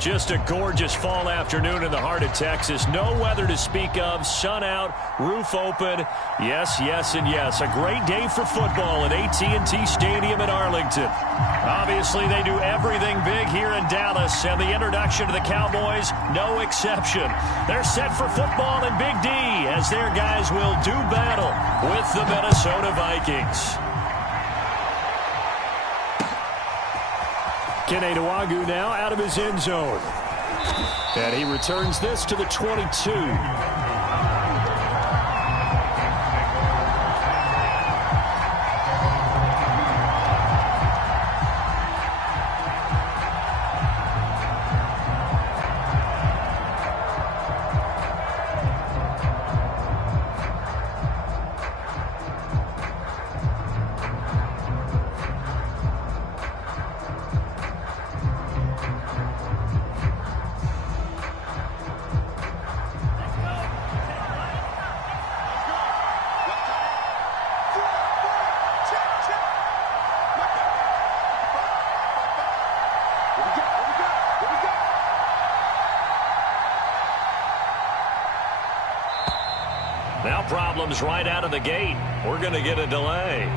Just a gorgeous fall afternoon in the heart of Texas. No weather to speak of. Sun out, roof open. Yes, yes, and yes. A great day for football at AT&T Stadium in Arlington. Obviously, they do everything big here in Dallas, and the introduction to the Cowboys, no exception. They're set for football in Big D as their guys will do battle with the Minnesota Vikings. Kaotyk now out of his end zone. And he returns this to the 22. Now problems right out of the gate. We're going to get a delay.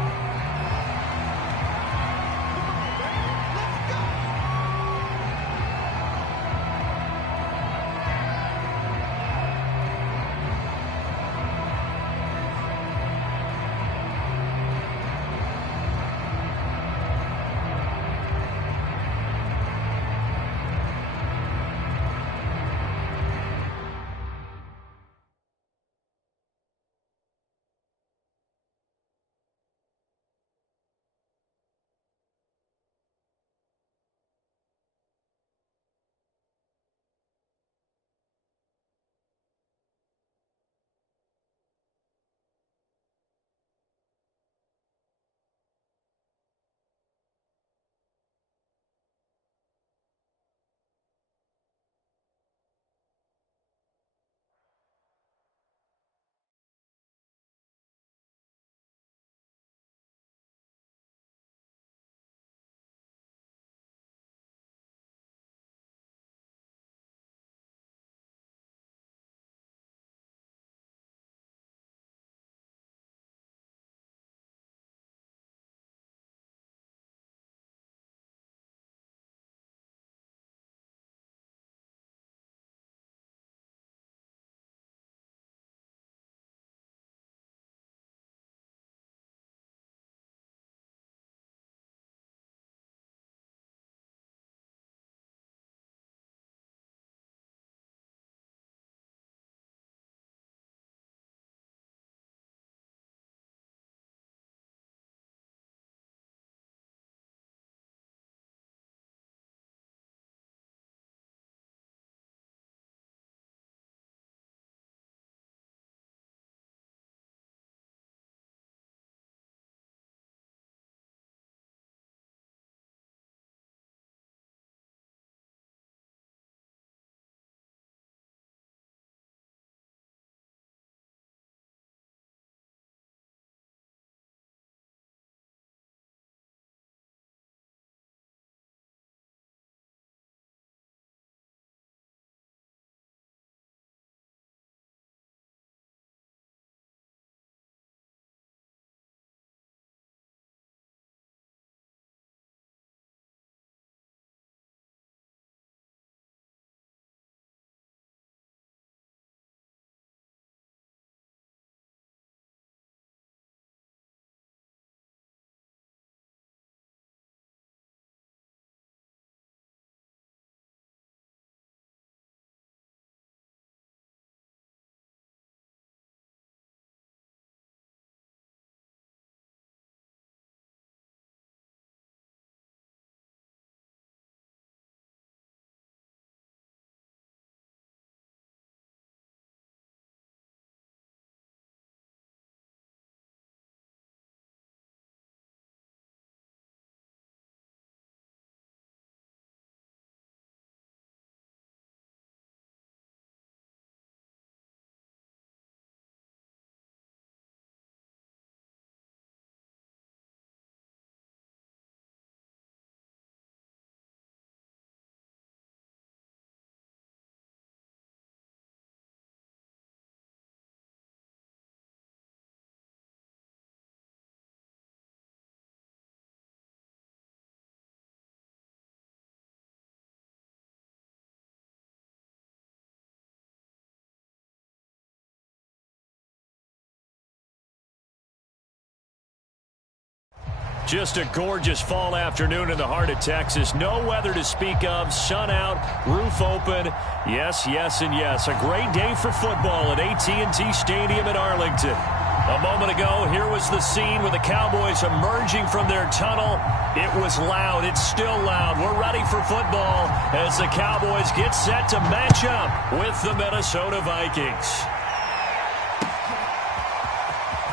Just a gorgeous fall afternoon in the heart of Texas. No weather to speak of. Sun out, roof open. Yes, yes, and yes. A great day for football at AT&T Stadium in Arlington. A moment ago, here was the scene with the Cowboys emerging from their tunnel. It was loud. It's still loud. We're ready for football as the Cowboys get set to match up with the Minnesota Vikings.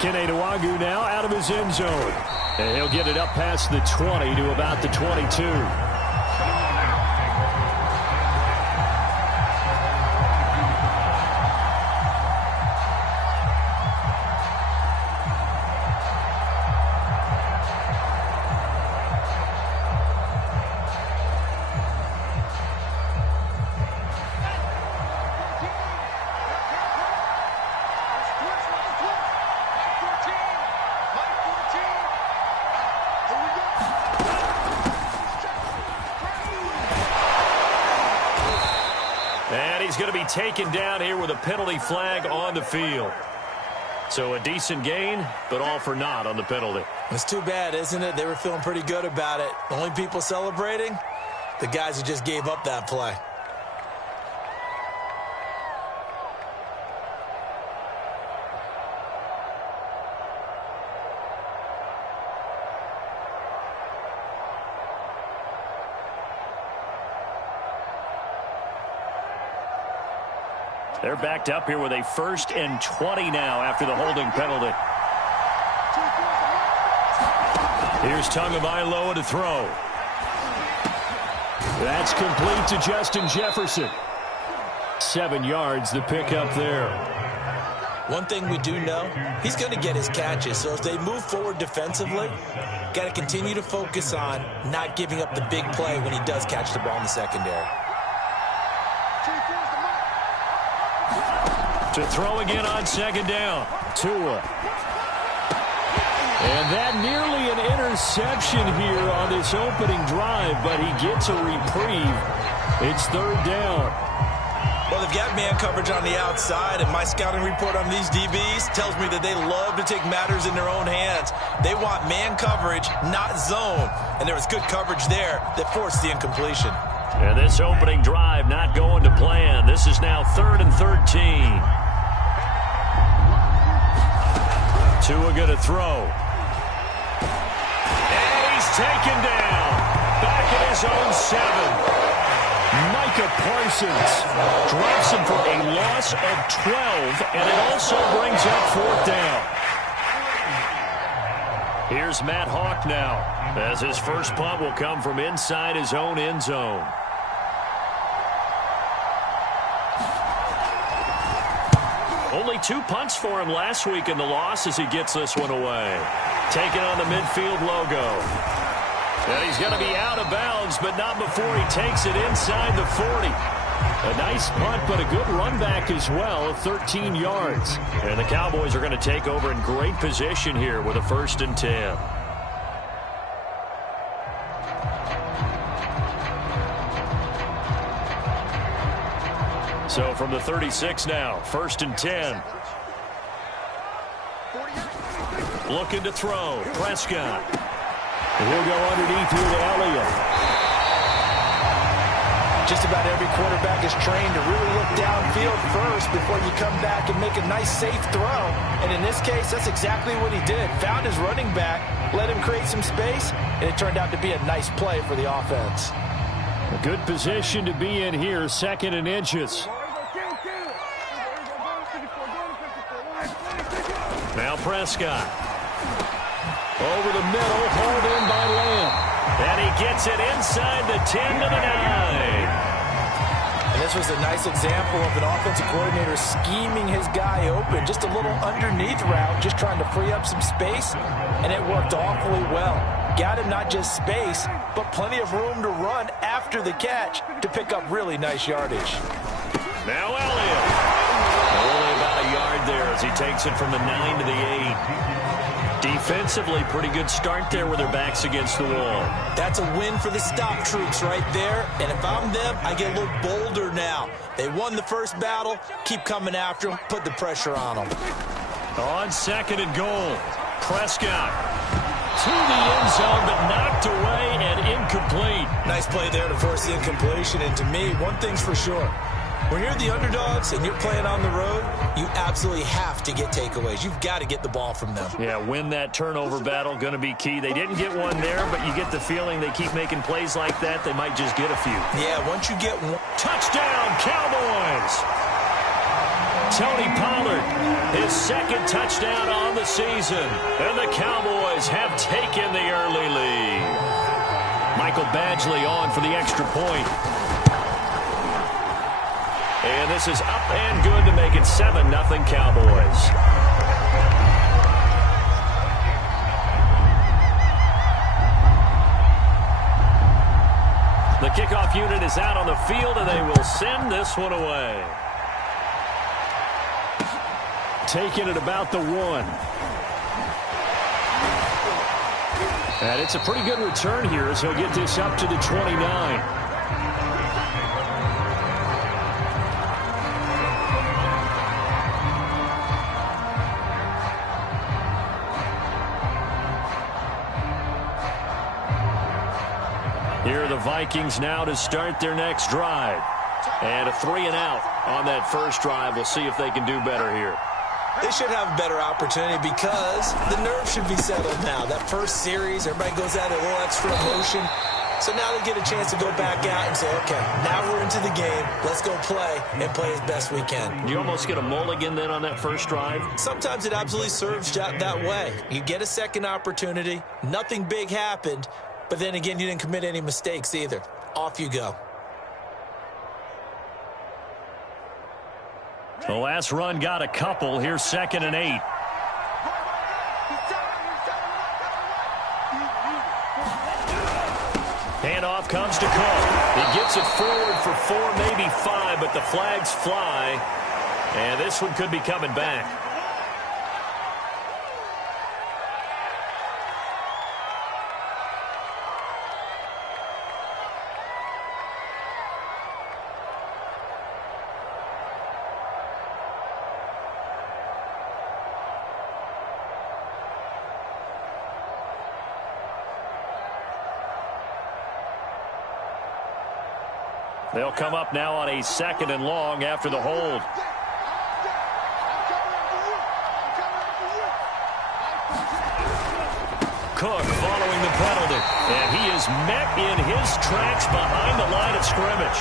Kaotyk now out of his end zone. And he'll get it up past the 20 to about the 22. He's going to be taken down here with a penalty flag on the field. So a decent gain, but all for naught on the penalty. It's too bad, isn't it? They were feeling pretty good about it. The only people celebrating, the guys who just gave up that play. They're backed up here with a 1st and 20 now after the holding penalty. Here's Tagovailoa to throw. That's complete to Justin Jefferson. 7 yards, the pickup there. One thing we do know, he's going to get his catches. So as they move forward defensively, got to continue to focus on not giving up the big play when he does catch the ball in the secondary. To throw again on 2nd down. Tua. And that nearly an interception here on this opening drive, but he gets a reprieve. It's 3rd down. Well, they've got man coverage on the outside, and my scouting report on these DBs tells me that they love to take matters in their own hands. They want man coverage, not zone. And there was good coverage there that forced the incompletion. And this opening drive not going to plan. This is now 3rd and 13. Tua going to throw. And he's taken down. Back at his own 7. Micah Parsons drops him for a loss of 12, and it also brings up 4th down. Here's Matt Hawk now, as his first punt will come from inside his own end zone. Only 2 punts for him last week in the loss as he gets this one away. Taking on the midfield logo. And he's going to be out of bounds, but not before he takes it inside the 40. A nice punt, but a good run back as well, 13 yards. And the Cowboys are going to take over in great position here with a 1st and 10. So from the 36 now, 1st and 10. Looking to throw. Prescott. He'll go underneath here to Elliott. Just about every quarterback is trained to really look downfield first before you come back and make a nice, safe throw. And in this case, that's exactly what he did. Found his running back, let him create some space, and it turned out to be a nice play for the offense. A good position to be in here, 2nd and inches. Now Prescott. Over the middle, hauled in by Lamb. And he gets it inside the 10 to the 9. And this was a nice example of an offensive coordinator scheming his guy open. Just a little underneath route, just trying to free up some space. And it worked awfully well. Got him not just space, but plenty of room to run after the catch to pick up really nice yardage. Now Elliott. Only about a yard there as he takes it from the 9 to the 8. Defensively, pretty good start there with their backs against the wall. That's a win for the stop troops right there. And if I'm them, I get a little bolder now. They won the first battle. Keep coming after them. Put the pressure on them. On 2nd and goal. Prescott to the end end zone, but knocked away and incomplete. Nice play there to force the incompletion. And to me, one thing's for sure. When you're the underdogs and you're playing on the road, you absolutely have to get takeaways. You've got to get the ball from them. Yeah, win that turnover battle, going to be key. They didn't get one there, but you get the feeling they keep making plays like that, they might just get a few. Yeah, once you get one. Touchdown, Cowboys! Tony Pollard, his second touchdown on the season. And the Cowboys have taken the early lead. Michael Badgley on for the extra point. And this is up and good to make it 7-0 Cowboys. The kickoff unit is out on the field, and they will send this one away. Taking it about the 1. And it's a pretty good return here as he'll get this up to the 29. Here are the Vikings now to start their next drive. And a 3-and-out on that first drive. We'll see if they can do better here. They should have a better opportunity because the nerves should be settled now. That first series, everybody goes out a little extra emotion. So now they get a chance to go back out and say, okay, now we're into the game. Let's go play and play as best we can. You almost get a mulligan then on that first drive? Sometimes it absolutely serves that way. You get a second opportunity. Nothing big happened. But then again, you didn't commit any mistakes either. Off you go. The last run got a couple. Here's 2nd and 8. Handoff comes to Cook. He gets it forward for 4, maybe 5, but the flags fly. And this one could be coming back. They'll come up now on a 2nd and long after the hold. Cook following the penalty. And he is met in his tracks behind the line of scrimmage.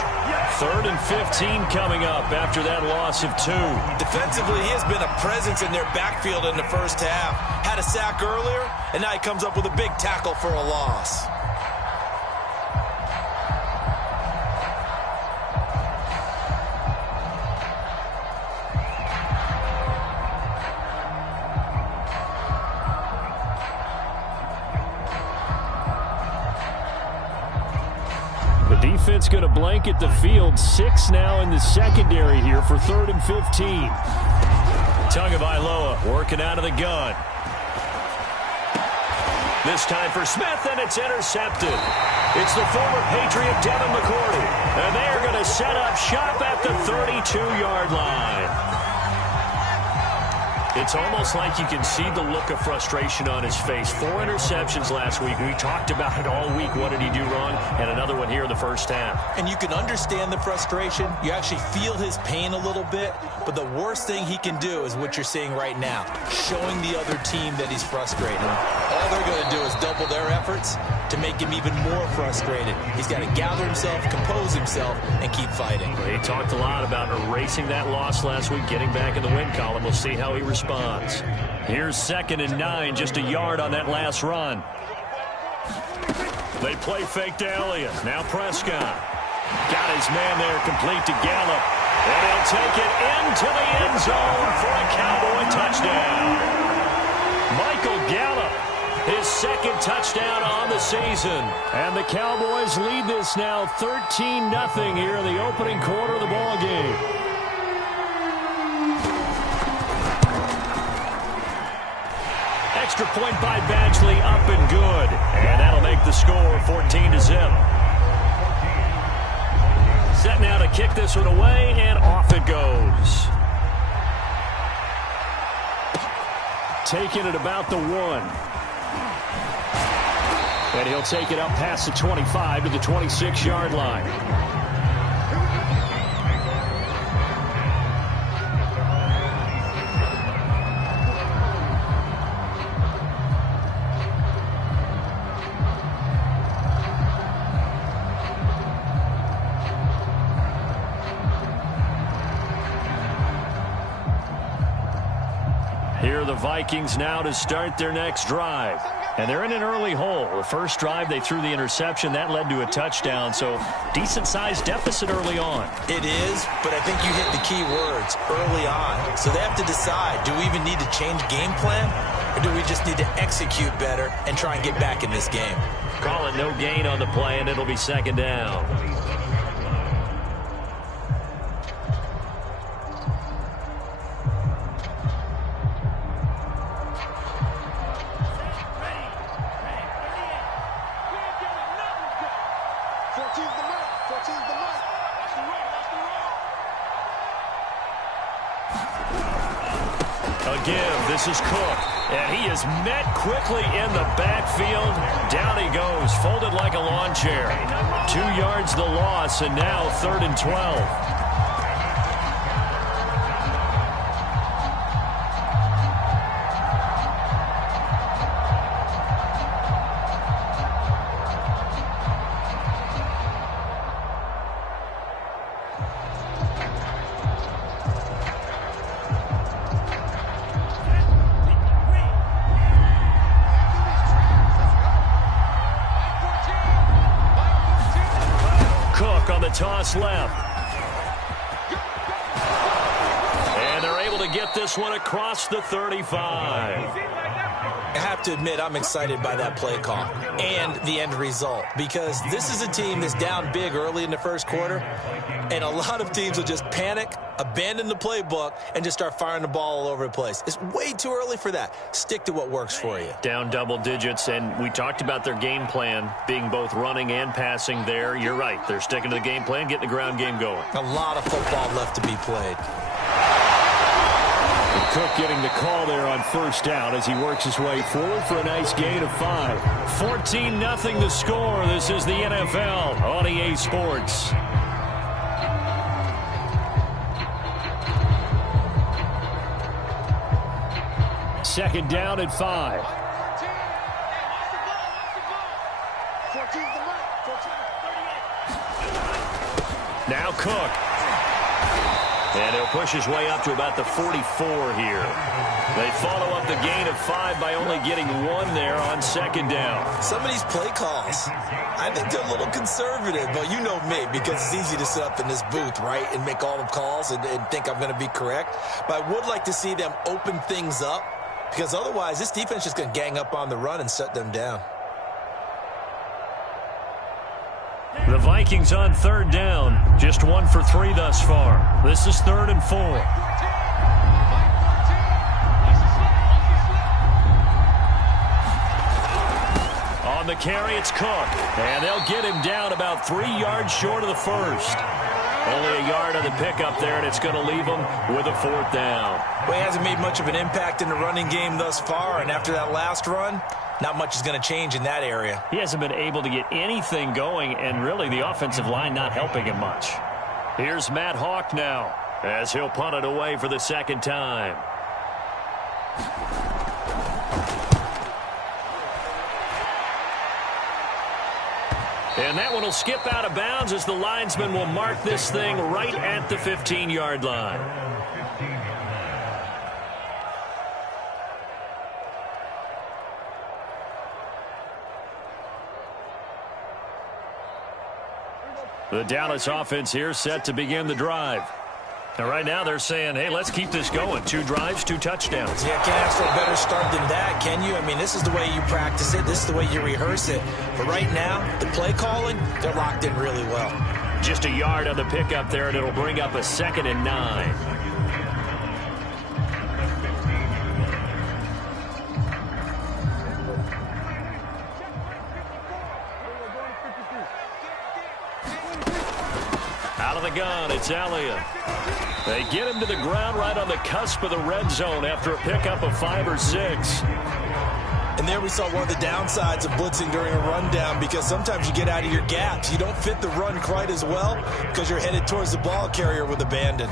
3rd and 15 coming up after that loss of 2. Defensively, he has been a presence in their backfield in the first half. Had a sack earlier, and now he comes up with a big tackle for a loss. Defense going to blanket the field. 6 now in the secondary here for 3rd and 15. Tagovailoa working out of the gun. This time for Smith, and it's intercepted. It's the former Patriot Devin McCourty. And they are going to set up shop at the 32-yard line. It's almost like you can see the look of frustration on his face. 4 interceptions last week. We talked about it all week. What did he do wrong? And another one here in the first half. And you can understand the frustration. You actually feel his pain a little bit. But the worst thing he can do is what you're seeing right now, showing the other team that he's frustrated. All they're going to do is double their efforts to make him even more frustrated. He's got to gather himself, compose himself, and keep fighting. He talked a lot about erasing that loss last week, getting back in the win column. We'll see how he responds. Here's 2nd and 9, just a yard on that last run. They play fake to Elliott. Now Prescott. Got his man there, complete to Gallup. And he'll take it into the end zone for a Cowboy touchdown. Michael Gallup, his 2nd touchdown on the season. And the Cowboys lead this now 13-0 here in the opening quarter of the ballgame. Extra point by Badgley, up and good. And that'll make the score 14-0. Set now to kick this one away, and off it goes. Taking it about the 1. And he'll take it up past the 25 to the 26-yard line. Here are the Vikings now to start their next drive. And they're in an early hole. The first drive, they threw the interception. That led to a touchdown. So decent-sized deficit early on. It is, but I think you hit the key words, early on. So they have to decide, do we even need to change game plan? Or do we just need to execute better and try and get back in this game? Call it no gain on the play, and it'll be second down. This is Cook, and he is met quickly in the backfield. Down he goes, folded like a lawn chair. 2 yards the loss, and now 3rd and 12. Toss left. And they're able to get this one across the 35. I have to admit, I'm excited by that play call and the end result, because this is a team that's down big early in the first quarter, and a lot of teams will just panic, abandon the playbook, and just start firing the ball all over the place. It's way too early for that. Stick to what works for you. Down double digits, and we talked about their game plan being both running and passing there. You're right. They're sticking to the game plan, getting the ground game going. A lot of football left to be played. Cook getting the call there on first down as he works his way forward for a nice gain of 5. 14-0 the score. This is the NFL on EA Sports. Second down at 5. Now Cook. And he'll push his way up to about the 44 here. They follow up the gain of 5 by only getting 1 there on second down. Some of these play calls, I think they're a little conservative, but you know me, because it's easy to sit up in this booth, right, and make all the calls and think I'm going to be correct. But I would like to see them open things up, because otherwise this defense is going to gang up on the run and shut them down. The Vikings on third down. Just 1 for 3 thus far. This is 3rd and 4. On the carry, it's Cook. And they'll get him down about 3 yards short of the first. Only a yard on the pickup there, and it's going to leave him with a 4th down. Well, he hasn't made much of an impact in the running game thus far, and after that last run, not much is going to change in that area. He hasn't been able to get anything going, and really the offensive line not helping him much. Here's Matt Hawk now, as he'll punt it away for the second time. And that one will skip out of bounds as the linesman will mark this thing right at the 15-yard line. The Dallas offense here set to begin the drive. And right now they're saying, hey, let's keep this going. 2 drives, 2 touchdowns. Yeah, can't ask for a better start than that, can you? I mean, this is the way you practice it. This is the way you rehearse it. But right now, the play calling, they're locked in really well. Just a yard on the pickup there, and it'll bring up a 2nd and 9. Out of the gun, it's Elliott. They get him to the ground right on the cusp of the red zone after a pickup of 5 or 6. And there we saw one of the downsides of blitzing during a rundown, because sometimes you get out of your gaps. You don't fit the run quite as well because you're headed towards the ball carrier with abandon.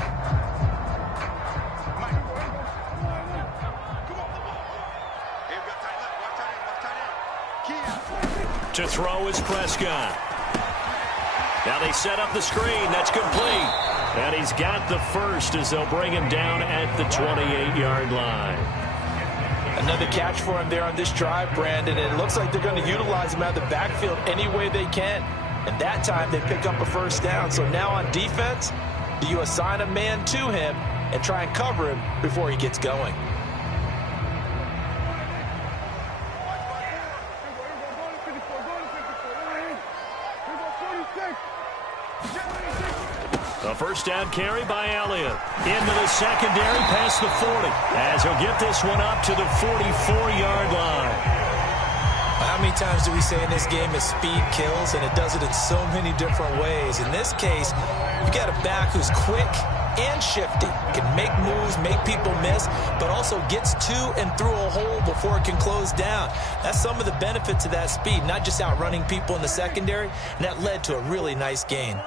To throw is Prescott. Now they set up the screen. That's complete. And he's got the first as they'll bring him down at the 28-yard line. Another catch for him there on this drive, Brandon. And it looks like they're going to utilize him out of the backfield any way they can. And that time they pick up a first down. So now on defense, do you assign a man to him and try and cover him before he gets going? A first down carry by Elliott. Into the secondary past the 40. As he'll get this one up to the 44-yard line. How many times do we say in this game that speed kills, and it does it in so many different ways? In this case, you got a back who's quick and shifty, can make moves, make people miss, but also gets to and through a hole before it can close down. That's some of the benefits of that speed, not just outrunning people in the secondary, and that led to a really nice gain.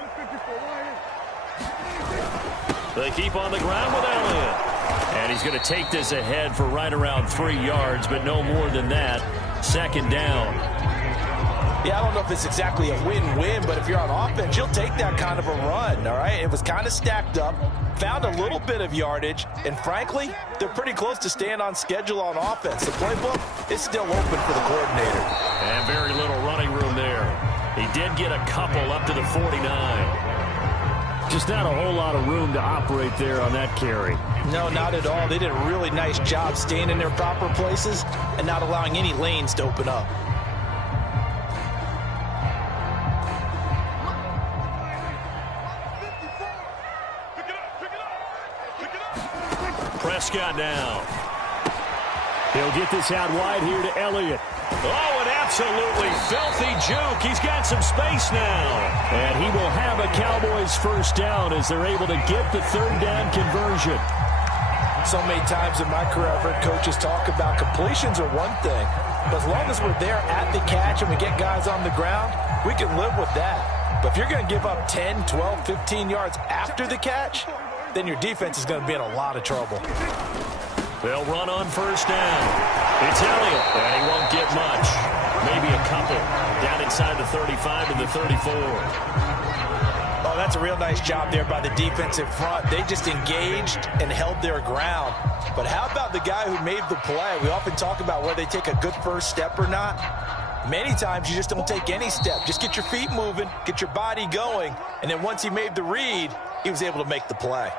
They keep on the ground with Elliott. And he's going to take this ahead for right around 3 yards, but no more than that. Second down. Yeah, I don't know if it's exactly a win-win, but if you're on offense, you'll take that kind of a run, all right? It was kind of stacked up, found a little bit of yardage, and frankly, they're pretty close to staying on schedule on offense. The playbook is still open for the coordinator. And very little running room there. He did get a couple up to the 49. Just not a whole lot of room to operate there on that carry. No, not at all. They did a really nice job staying in their proper places and not allowing any lanes to open up. Prescott now. He'll get this out wide here to Elliott. Oh, an absolutely filthy juke. He's got some space now. And he will have a Cowboys first down as they're able to get the third down conversion. So many times in my career, I've heard coaches talk about completions are one thing. But as long as we're there at the catch and we get guys on the ground, we can live with that. But if you're going to give up 10, 12, 15 yards after the catch, then your defense is going to be in a lot of trouble. They'll run on first down. It's Elliott, and he won't get much. Maybe a couple. Down inside the 35 to the 34. Oh, that's a real nice job there by the defensive front. They just engaged and held their ground. But how about the guy who made the play? We often talk about whether they take a good first step or not. Many times you just don't take any step. Just get your feet moving, get your body going, and then once he made the read, he was able to make the play.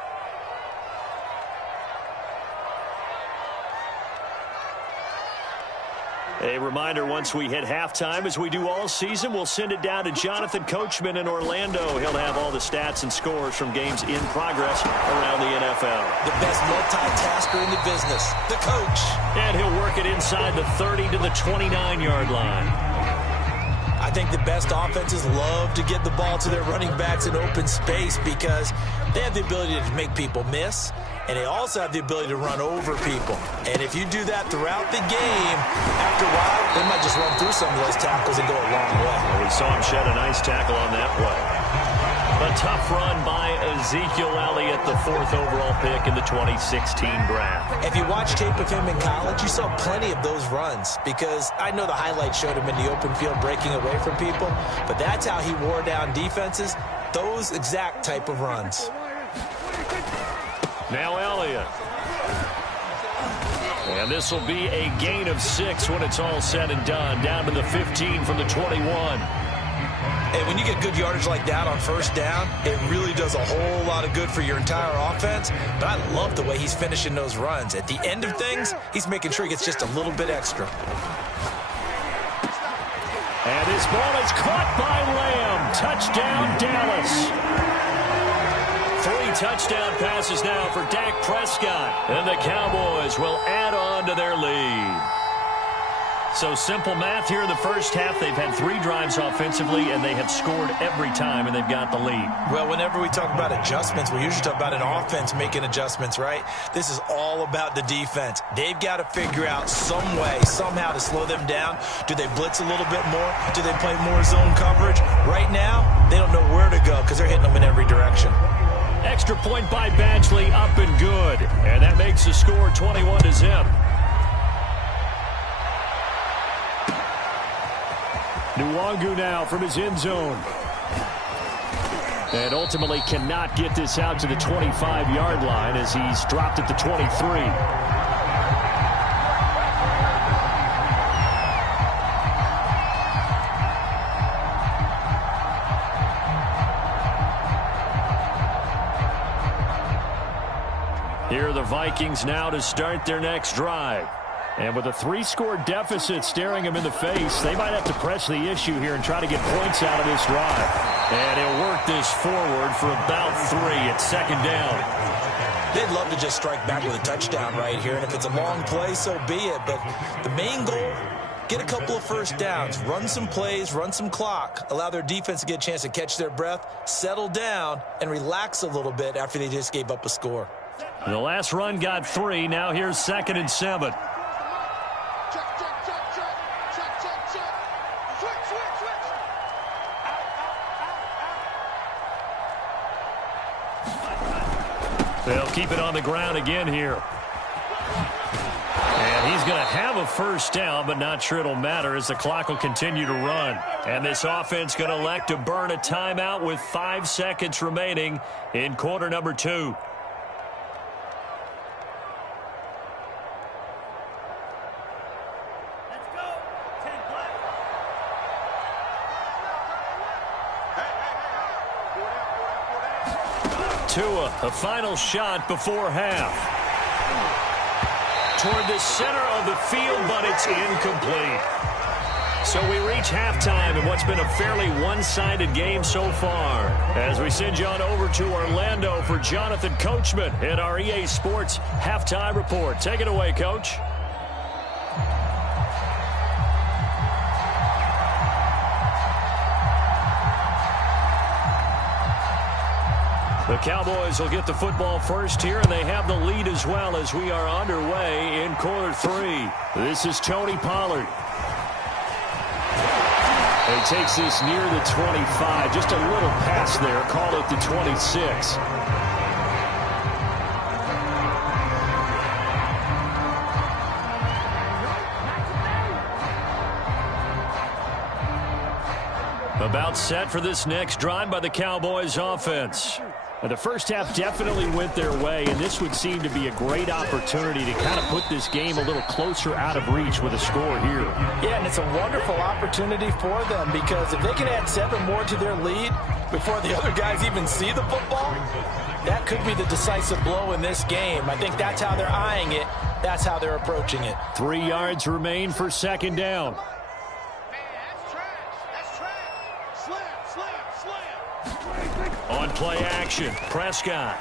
A reminder, once we hit halftime, as we do all season, we'll send it down to Jonathan Coachman in Orlando. He'll have all the stats and scores from games in progress around the NFL. The best multitasker in the business, the coach. And he'll work it inside the 30 to the 29-yard line. I think the best offenses love to get the ball to their running backs in open space because they have the ability to make people miss, and they also have the ability to run over people. And if you do that throughout the game, after a while, they might just run through some of those tackles and go a long way. Well, we saw him shed a nice tackle on that play. A tough run by Ezekiel Elliott, the 4th overall pick in the 2016 draft. If you watch tape of him in college, you saw plenty of those runs because I know the highlights showed him in the open field breaking away from people, but that's how he wore down defenses, those exact type of runs. Now Elliott. And this will be a gain of 6 when it's all said and done, down to the 15 from the 21. Hey, when you get good yardage like that on first down, it really does a whole lot of good for your entire offense. But I love the way he's finishing those runs. At the end of things, he's making sure he gets just a little bit extra. And his ball is caught by Lamb. Touchdown, Dallas. 3 touchdown passes now for Dak Prescott. And the Cowboys will add on to their lead. So simple math here in the first half. They've had 3 drives offensively, and they have scored every time, and they've got the lead. Well, whenever we talk about adjustments, we usually talk about an offense making adjustments, right? This is all about the defense. They've got to figure out some way, somehow to slow them down. Do they blitz a little bit more? Do they play more zone coverage? Right now, they don't know where to go because they're hitting them in every direction. Extra point by Badgley, up and good. And that makes the score 21-0. Nwangu now from his end zone. And ultimately cannot get this out to the 25-yard line as he's dropped at the 23. Here are the Vikings now to start their next drive. And with a 3-score deficit staring them in the face, they might have to press the issue here and try to get points out of this drive. And he'll work this forward for about 3 at second down. They'd love to just strike back with a touchdown right here. And if it's a long play, so be it. But the main goal, get a couple of first downs, run some plays, run some clock, allow their defense to get a chance to catch their breath, settle down, and relax a little bit after they just gave up a score. The last run got 3. Now here's 2nd and 7. They'll keep it on the ground again here. And he's going to have a first down, but not sure it'll matter as the clock will continue to run. And this offense going to elect to burn a timeout with 5 seconds remaining in quarter number 2. Tua, a final shot before half. Toward the center of the field, but it's incomplete. So we reach halftime in what's been a fairly one-sided game so far. As we send you on over to Orlando for Jonathan Coachman in our EA Sports Halftime Report. Take it away, Coach. The Cowboys will get the football first here, and they have the lead as well as we are underway in quarter 3. This is Tony Pollard. He takes this near the 25. Just a little pass there. Call it the 26. About set for this next drive by the Cowboys offense. The first half definitely went their way, and this would seem to be a great opportunity to kind of put this game a little closer out of reach with a score here. Yeah, and it's a wonderful opportunity for them because if they can add 7 more to their lead before the other guys even see the football, that could be the decisive blow in this game. I think that's how they're eyeing it. That's how they're approaching it. 3 yards remain for second down. On play action, Prescott.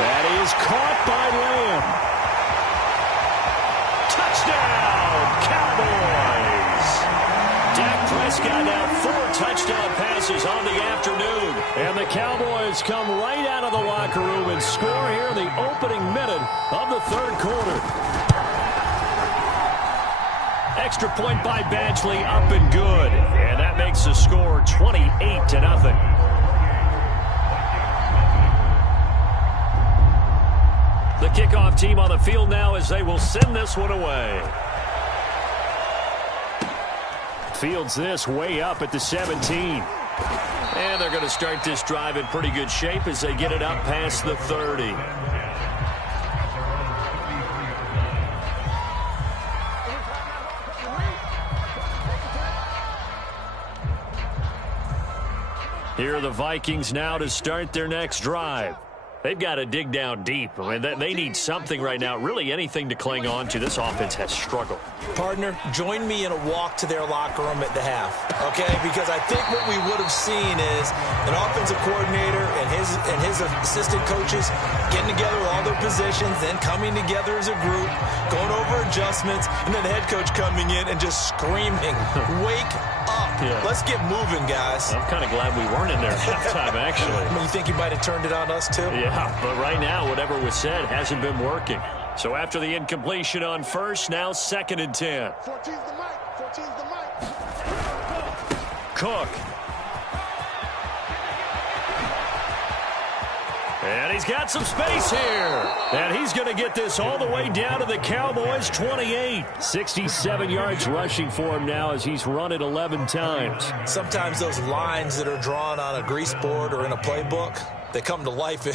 That is caught by Lamb. Touchdown, Cowboys! Dak Prescott now 4 touchdown passes on the afternoon. And the Cowboys come right out of the locker room and score here in the opening minute of the 3rd quarter. Extra point by Badgley, up and good. And that makes the score 28-0. The kickoff team on the field now as they will send this one away. Fields this way up at the 17. And they're going to start this drive in pretty good shape as they get it up past the 30. Here are the Vikings now to start their next drive. They've got to dig down deep. I mean, they need something right now, really anything to cling on to. This offense has struggled. Partner, join me in a walk to their locker room at the half, okay? Because I think what we would have seen is an offensive coordinator and his assistant coaches getting together with all their positions, then coming together as a group, going over adjustments, and then the head coach coming in and just screaming, wake up. Yeah. Let's get moving, guys. I'm kind of glad we weren't in there at halftime, actually. I mean, you think you might have turned it on us, too? Yeah, but right now, whatever was said hasn't been working. So after the incompletion on first, now 2nd and 10. 14's the mic. 14's the mic. Cook. And he's got some space here. And he's going to get this all the way down to the Cowboys' 28. 67 yards rushing for him now as he's run it 11 times. Sometimes those lines that are drawn on a grease board or in a playbook, they come to life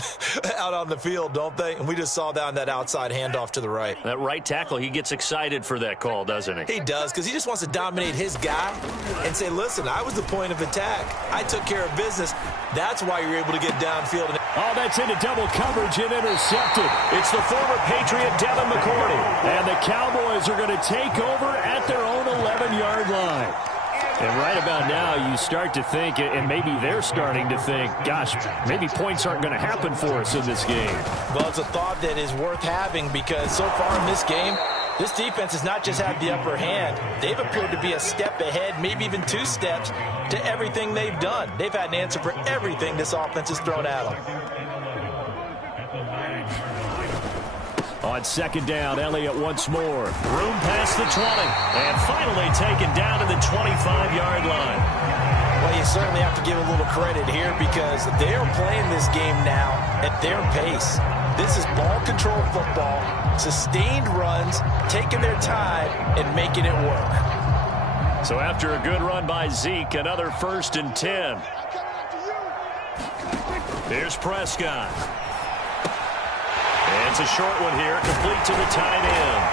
out on the field, don't they? And we just saw down that outside handoff to the right. That right tackle, he gets excited for that call, doesn't he? He does, because he just wants to dominate his guy and say, listen, I was the point of attack. I took care of business. That's why you're able to get downfield. Oh, that's into double coverage and intercepted. It's the former Patriot Devin McCourty. And the Cowboys are going to take over at their own 11-yard line. And right about now, you start to think, and maybe they're starting to think, gosh, maybe points aren't going to happen for us in this game. Well, it's a thought that is worth having because so far in this game, this defense has not just had the upper hand. They've appeared to be a step ahead, maybe even 2 steps, to everything they've done. They've had an answer for everything this offense has thrown at them. On 2nd down, Elliott once more. Room past the 20. And finally taken down to the 25-yard line. Well, you certainly have to give a little credit here because they are playing this game now at their pace. This is ball control football, sustained runs, taking their time and making it work. So after a good run by Zeke, another 1st and 10. Here's Prescott. And it's a short one here, complete to the tight end.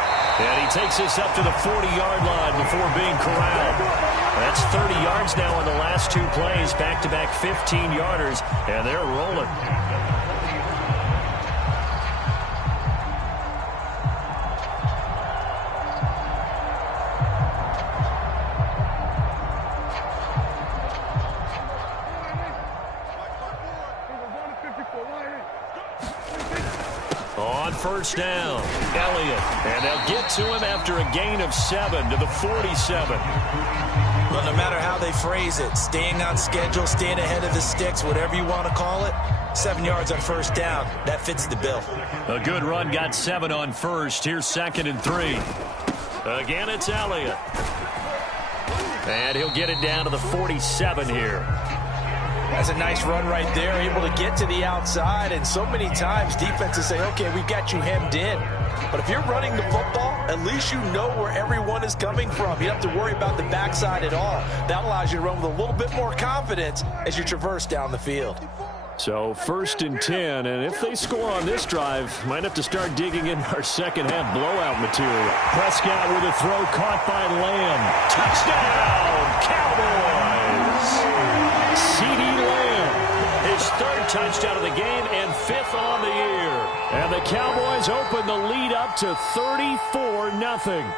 And he takes this up to the 40-yard line before being corralled. That's 30 yards now in the last 2 plays, back-to-back 15-yarders, and they're rolling. On 1st down, Elliott, and they'll get to him after a gain of 7 to the 47. Well, no matter how they phrase it, staying on schedule, staying ahead of the sticks, whatever you want to call it, 7 yards on 1st down, that fits the bill. A good run got 7 on 1st. Here's 2nd and 3. Again, it's Elliott. And he'll get it down to the 47 here. That's a nice run right there, able to get to the outside, and so many times defenses say, okay, we've got you hemmed in. But if you're running the football, at least you know where everyone is coming from. You don't have to worry about the backside at all. That allows you to run with a little bit more confidence as you traverse down the field. So 1st and 10, and if they score on this drive, might have to start digging in our second-half blowout material. Prescott with a throw caught by Lamb. Touchdown, Cowboys! C.D. Lamb, his 3rd touchdown of the game and 5th on the year. And the Cowboys open the lead up to 34-0.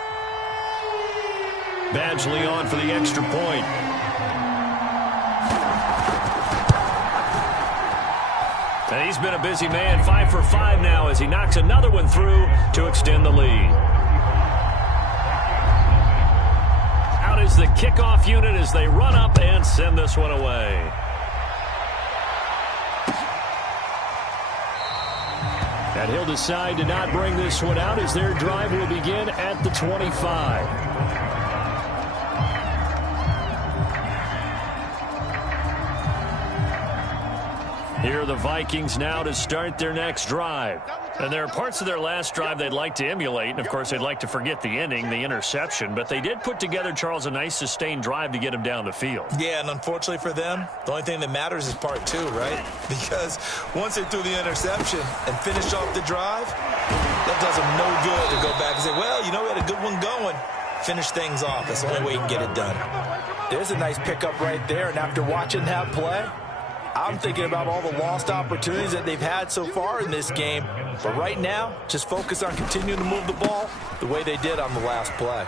Badgley on for the extra point. And he's been a busy man, 5 for 5 now as he knocks another one through to extend the lead. Out is the kickoff unit as they run up and send this one away. And he'll decide to not bring this one out as their drive will begin at the 25. Here are the Vikings now to start their next drive. And there are parts of their last drive they'd like to emulate. And, of course, they'd like to forget the ending, the interception. But they did put together, Charles, a nice sustained drive to get them down the field. Yeah, and unfortunately for them, the only thing that matters is part 2, right? Because once they threw the interception and finished off the drive, that does them no good to go back and say, well, you know, we had a good one going. Finish things off. That's the only way you can get it done. There's a nice pickup right there. And after watching that play, I'm thinking about all the lost opportunities that they've had so far in this game. But right now, just focus on continuing to move the ball the way they did on the last play.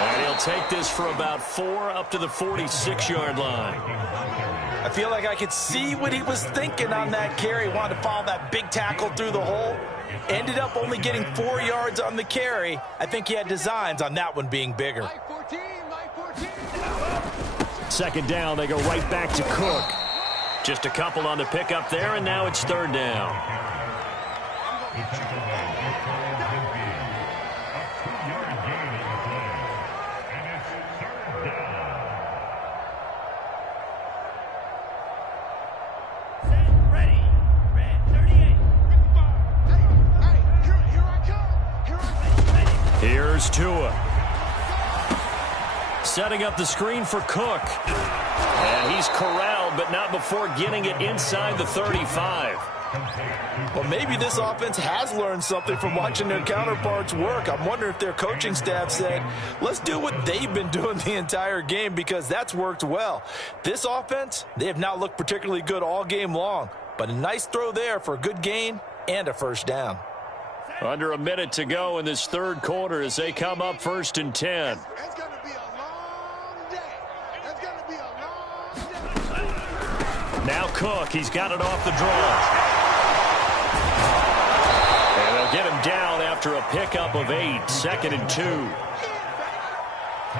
And he'll take this for about 4 up to the 46-yard line. I feel like I could see what he was thinking on that carry. Wanted to follow that big tackle through the hole. Ended up only getting 4 yards on the carry. I think he had designs on that one being bigger. Second down, they go right back to Cook. Just a couple on the pickup there, and now it's third down. Here's Tua. Setting up the screen for Cook. And he's corralled, but not before getting it inside the 35. Well, maybe this offense has learned something from watching their counterparts work. I'm wondering if their coaching staff said, let's do what they've been doing the entire game, because that's worked well. This offense, they have not looked particularly good all game long, but a nice throw there for a good gain and a first down. Under a minute to go in this third quarter as they come up 1st and 10. It's going to be a long day. It's going to be a long day. Now Cook, he's got it off the draw. And they'll get him down after a pickup of 8, 2nd and 2.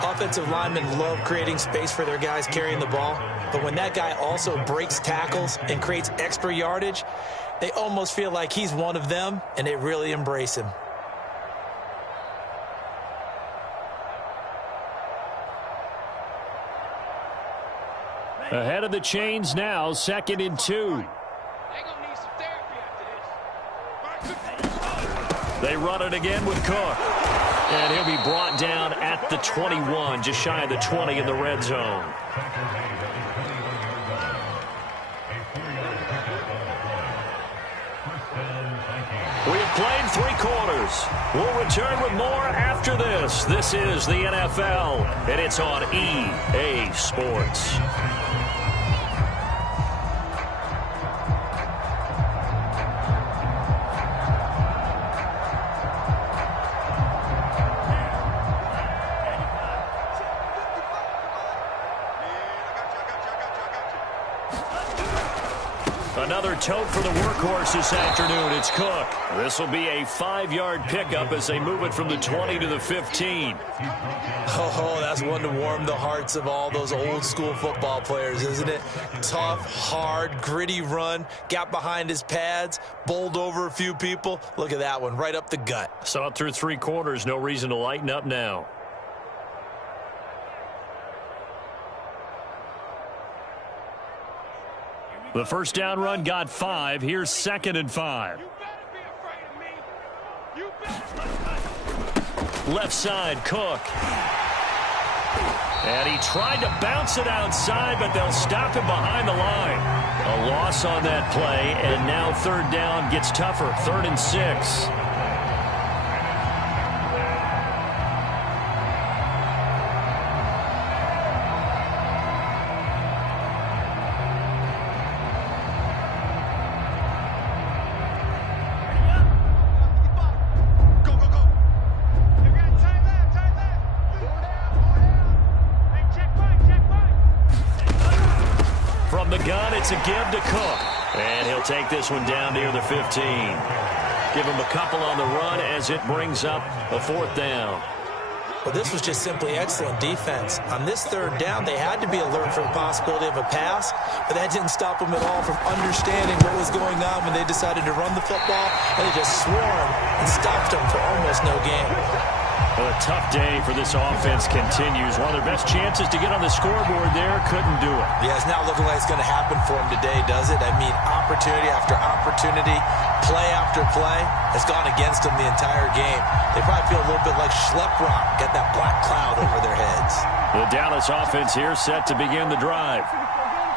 Offensive linemen love creating space for their guys carrying the ball, but when that guy also breaks tackles and creates extra yardage, they almost feel like he's one of them, and they really embrace him. Ahead of the chains now, 2nd and 2. They run it again with Cook. And he'll be brought down at the 21, just shy of the 20 in the red zone. We have played 3 quarters. We'll return with more after this. This is the NFL, and it's on EA Sports. Another tote for the workhorse this afternoon. It's Cook. This will be a 5-yard pickup as they move it from the 20 to the 15. Oh, that's one to warm the hearts of all those old school football players, isn't it? Tough, hard, gritty run. Got behind his pads, bowled over a few people. Look at that one, right up the gut. Saw it through 3 quarters. No reason to lighten up now. The first down run got 5. Here's 2nd and 5. Left side, Cook. And he tried to bounce it outside, but they'll stop him behind the line. A loss on that play, and now third down gets tougher. 3rd and 6. It's a give to Cook. And he'll take this one down near the 15. Give him a couple on the run as it brings up a 4th down. Well, this was just simply excellent defense. On this third down, they had to be alert for the possibility of a pass, but that didn't stop them at all from understanding what was going on when they decided to run the football, and they just swarmed and stopped them for almost no gain. Well, a tough day for this offense continues. One of their best chances to get on the scoreboard there, couldn't do it. Yeah, it's not looking like it's going to happen for them today, does it? I mean, opportunity after opportunity, play after play has gone against them the entire game. They probably feel a little bit like Schlepp Rock, got that black cloud over their heads. The Dallas offense here set to begin the drive.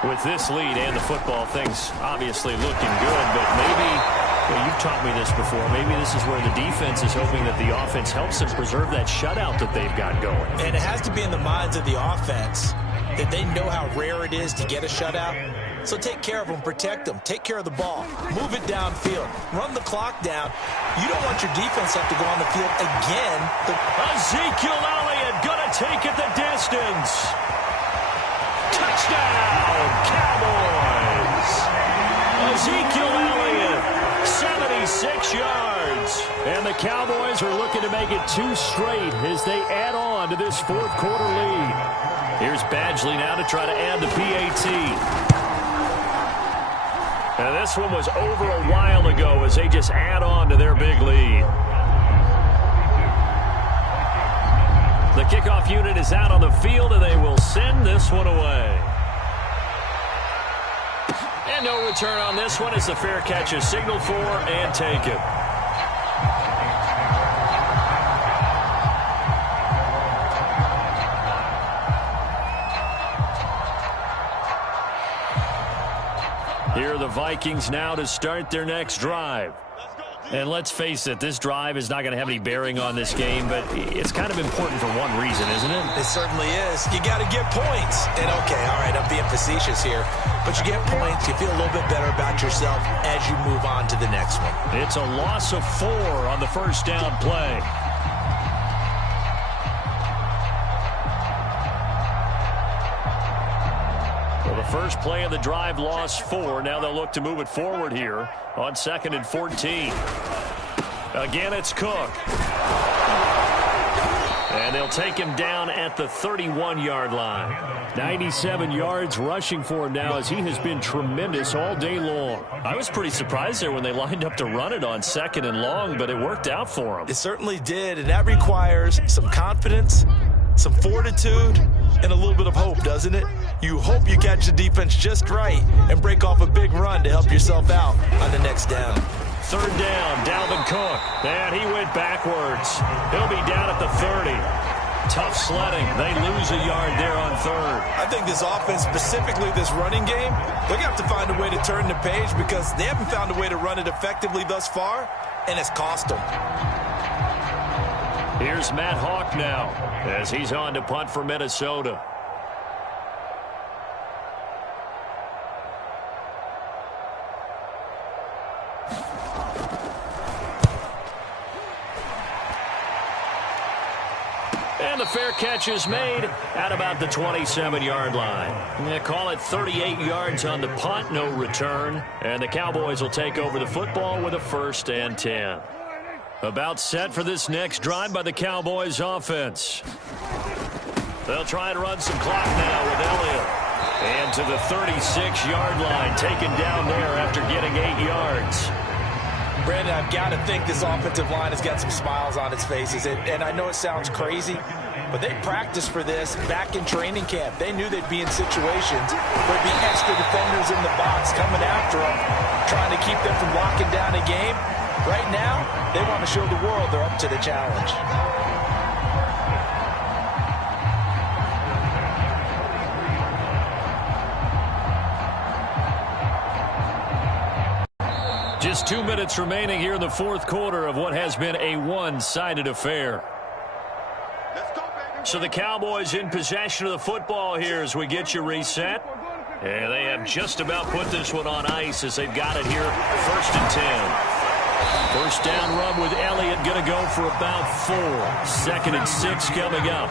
With this lead and the football, things obviously looking good, but maybe... Well, you've taught me this before. Maybe this is where the defense is hoping that the offense helps them preserve that shutout that they've got going. And it has to be in the minds of the offense that they know how rare it is to get a shutout. So take care of them, protect them, take care of the ball, move it downfield, run the clock down. You don't want your defense to have to go on the field again. Ezekiel Elliott gonna take it the distance. Touchdown, Cowboys. Ezekiel Elliott, 76 yards. And the Cowboys are looking to make it 2 straight as they add on to this fourth quarter lead. Here's Badgley now to try to add the PAT. And this one was over a while ago as they just add on to their big lead. The kickoff unit is out on the field, and they will send this one away. And no return on this one as the fair catch is signaled for and taken. Here are the Vikings now to start their next drive. And let's face it, this drive is not going to have any bearing on this game, but it's kind of important for one reason, isn't it? It certainly is. You got to get points. And okay, all right, I'm being facetious here, but you get points, you feel a little bit better about yourself as you move on to the next one. It's a loss of 4 on the first down play. First play of the drive, lost 4. Now they'll look to move it forward here on 2nd and 14. Again, it's Cook. And they'll take him down at the 31-yard line. 97 yards rushing for him now as he has been tremendous all day long. I was pretty surprised there when they lined up to run it on 2nd and long, but it worked out for him. It certainly did, and that requires some confidence, some fortitude, and a little bit of hope, doesn't it? You hope you catch the defense just right and break off a big run to help yourself out on the next down. 3rd down, Dalvin Cook. And he went backwards. He'll be down at the 30. Tough sledding. They lose a yard there on 3rd. I think this offense, specifically this running game, they're going to have to find a way to turn the page because they haven't found a way to run it effectively thus far, and it's cost them. Here's Matt Hawk now as he's on to punt for Minnesota. And the fair catch is made at about the 27-yard line. They call it 38 yards on the punt, no return. And the Cowboys will take over the football with a 1st and 10. About set for this next drive by the Cowboys offense. They'll try and run some clock now with Elliott. And to the 36-yard line, taken down there after getting 8 yards. Brandon, I've got to think this offensive line has got some smiles on its faces. And I know it sounds crazy, but they practiced for this back in training camp. They knew they'd be in situations where there'd be extra defenders in the box coming after them, trying to keep them from locking down a game. Right now, they want to show the world they're up to the challenge. Just 2 minutes remaining here in the fourth quarter of what has been a one-sided affair. So the Cowboys in possession of the football here as we get you reset. And they have just about put this one on ice as they've got it here, 1st and 10. First down run with Elliott going to go for about 4. 2nd and 6 coming up.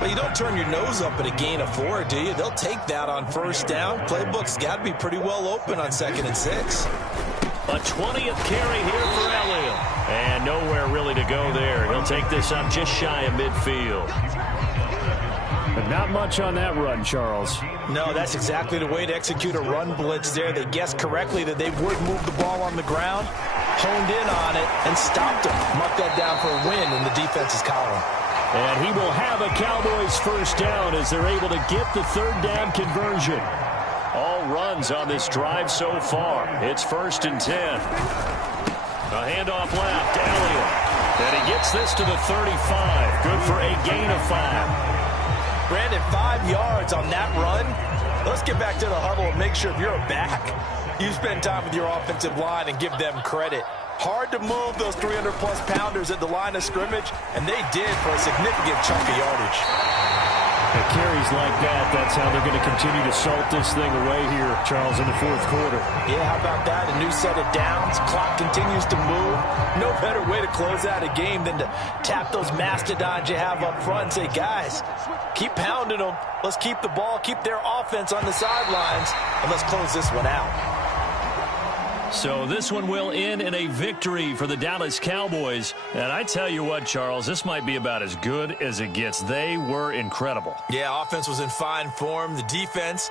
Well, you don't turn your nose up at a gain of 4, do you? They'll take that on 1st down. Playbook's got to be pretty well open on 2nd and 6. A 20th carry here for Elliott. And nowhere really to go there. He'll take this up just shy of midfield. But not much on that run, Charles. No, that's exactly the way to execute a run blitz there. They guessed correctly that they would move the ball on the ground, honed in on it, and stopped him. Mark that down for a win in the defense's column. And he will have a Cowboys 1st down as they're able to get the 3rd down conversion. All runs on this drive so far. It's 1st and 10. A handoff left, Elliott. And he gets this to the 35. Good for a gain of 5. Brandon, 5 yards on that run. Let's get back to the huddle and make sure if you're a back, you spend time with your offensive line and give them credit. Hard to move those 300-plus pounders at the line of scrimmage, and they did for a significant chunk of yardage. At carries like that, that's how they're going to continue to salt this thing away here, Charles, in the fourth quarter. Yeah, how about that? A new set of downs. Clock continues to move. No better way to close out a game than to tap those mastodons you have up front and say, guys, keep pounding them. Let's keep the ball, keep their offense on the sidelines, and let's close this one out. So this one will end in a victory for the Dallas Cowboys. And I tell you what, Charles, this might be about as good as it gets. They were incredible. Yeah, offense was in fine form. The defense